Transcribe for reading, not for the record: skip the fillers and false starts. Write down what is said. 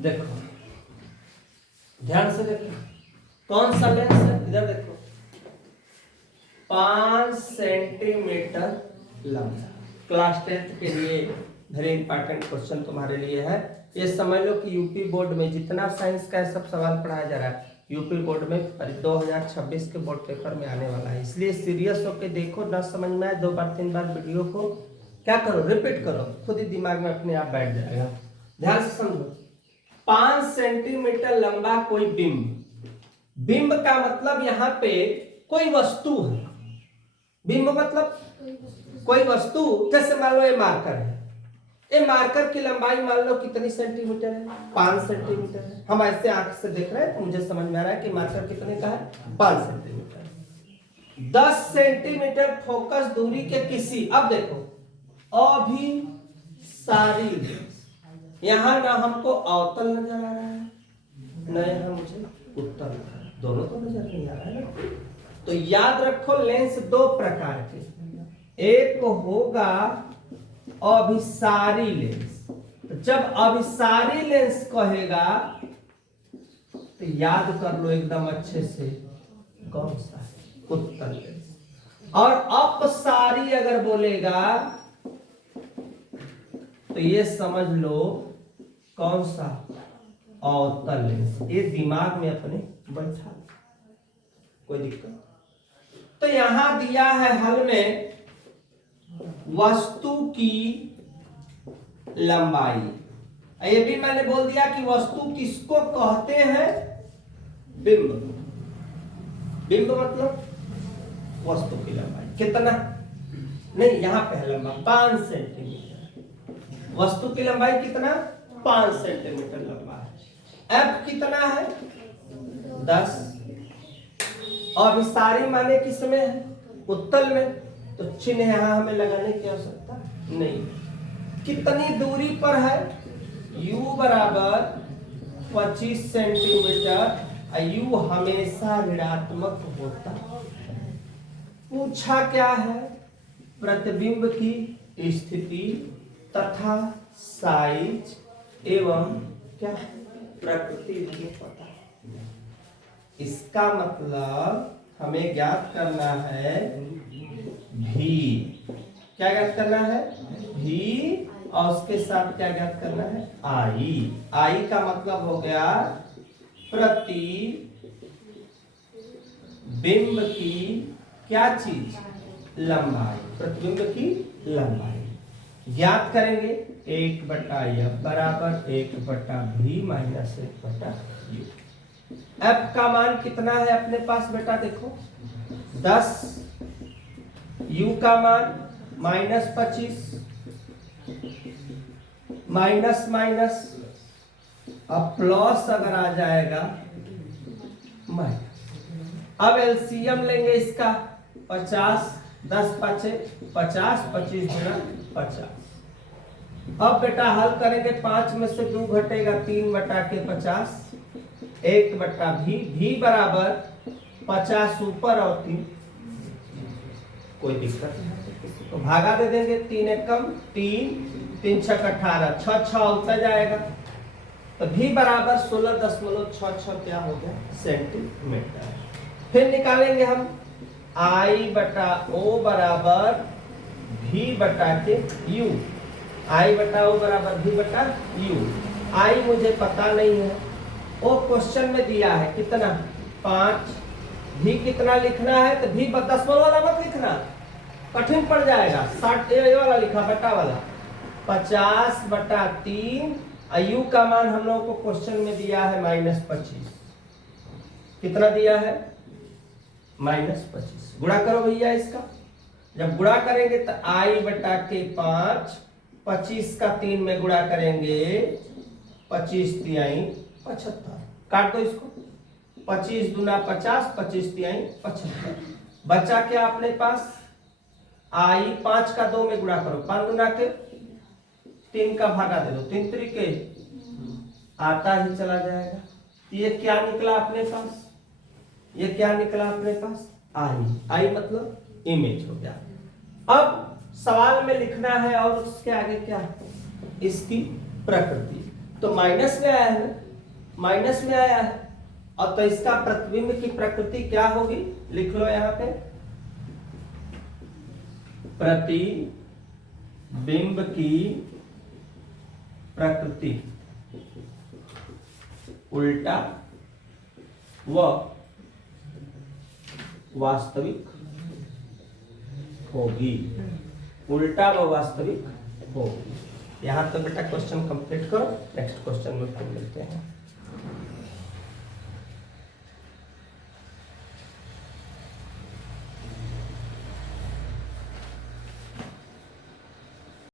देखो ध्यान से देखो, कौन सा लेंस है, इधर देखो, 5 सेंटीमीटर लंबा। क्लास 10th के लिए वेरी इंपॉर्टेंट क्वेश्चन तुम्हारे लिए है। ये समझ लो कि यूपी बोर्ड में जितना साइंस का सब सवाल पढ़ाया जा रहा है, यूपी बोर्ड में 2026 के बोर्ड पेपर में आने वाला है। इसलिए सीरियस होकर देखो, ना समझ में आए 2 बार 3 बार वीडियो को क्या करो, रिपीट करो, खुद ही दिमाग में अपने आप बैठ जाएगा। ध्यान से समझो, 5 सेंटीमीटर लंबा कोई बिंब। बिंब का मतलब यहाँ पे कोई वस्तु है। बिंब मतलब कोई वस्तु, जैसे मान लो ये मार्कर है, ये मार्कर की लंबाई मान लो कितनी सेंटीमीटर है, 5 सेंटीमीटर है। हम ऐसे आंख से देख रहे हैं तो मुझे समझ में आ रहा है कि मार्कर कितने का है, 5 सेंटीमीटर। 10 सेंटीमीटर फोकस दूरी के किसी, अब देखो, अभिसारी लेंस, यहां ना हमको अवतल नजर आ रहा है, न यहां मुझे उत्तल, दोनों तो नजर नहीं आ रहा है ना। तो याद रखो लेंस 2 प्रकार के, एक होगा अभिसारी लेंस। तो जब अभिसारी लेंस कहेगा तो याद कर लो एकदम अच्छे से, कौन सा, उत्तल लेंस। और अपसारी अगर बोलेगा तो ये समझ लो कौन सा, अवतल लेंस। ये दिमाग में अपने बैठा, कोई दिक्कत। तो यहां दिया है हल में वस्तु की लंबाई। ये भी मैंने बोल दिया कि वस्तु किसको कहते हैं, बिंब। बिंब मतलब वस्तु की लंबाई कितना, नहीं यहां पे है लंबा 5 सेंटीमीटर, वस्तु की लंबाई कितना, 5 सेंटीमीटर लंबा है। एफ कितना है, 10। अभिसारी माने किस में है, उत्तल में, तो चिन्ह यहां हमें लगाने की आवश्यकता नहीं। कितनी दूरी पर है, u बराबर 25 सेंटीमीटर। u हमेशा ऋणात्मक होता। पूछा क्या है, प्रतिबिंब की स्थिति तथा साइज एवं क्या प्रकृति नहीं पता। इसका मतलब हमें ज्ञात करना है भी, क्या ज्ञात करना है, भी, और उसके साथ क्या ज्ञात करना है, आई। आई का मतलब हो गया प्रति बिंब की क्या चीज, लंबाई, प्रतिबिंब की लंबाई ज्ञात करेंगे। 1/f बराबर 1/v माइनस 1/u। एफ का मान कितना है अपने पास बेटा, देखो 10, u का मान -25, माइनस माइनस, अब प्लस अगर आ जाएगा माइनस। अब एलसीएम लेंगे इसका, 50, 10 5 50, 25 गुना 50। अब बेटा हल करेंगे, 5 में से 2 घटेगा, 3/50, 1/v, v बराबर 50 ऊपर और 3, कोई दिक्कत नहीं तो भागा दे देंगे, 3 एकम 3, 3 छक 18, 6 6 उतर जाएगा। तो v बराबर 16.66 क्या हो गया, सेंटीमीटर। फिर निकालेंगे हम I/O बराबर v/u, I/O बराबर v/u। I मुझे पता नहीं है, वो क्वेश्चन में दिया है कितना, 5। भी कितना लिखना है, तो भी 10 वाला मत लिखना, कठिन पड़ जाएगा। 60 ये वाला लिखा, बटा वाला, 50/3। यू का मान हम लोगों को क्वेश्चन में दिया है -25। कितना दिया है, -25। गुणा करो भैया इसका, जब गुणा करेंगे तो I/5, 25 का 3 में गुणा करेंगे, 25 तिहाई 75, काट दो इसको, 25 दूना 50, 25 तिहाई 75। बचा क्या अपने पास, I 5 का 2 में गुणा करो, 5 गुना के 3 का भागा दे दो, 3 तरीके आता ही चला जाएगा। ये क्या निकला अपने पास, ये क्या निकला अपने पास, आई मतलब इमेज हो गया। अब सवाल में लिखना है और उसके आगे क्या, इसकी प्रकृति। तो माइनस में आया है ना, माइनस में आया है। और तो इसका प्रतिबिंब की प्रकृति क्या होगी, लिख लो यहां पे, प्रतिबिंब की प्रकृति उल्टा व वास्तविक होगी, उल्टा व वास्तविक होगी। यहां तक बेटा क्वेश्चन कंप्लीट करो, नेक्स्ट क्वेश्चन में फिर मिलते हैं।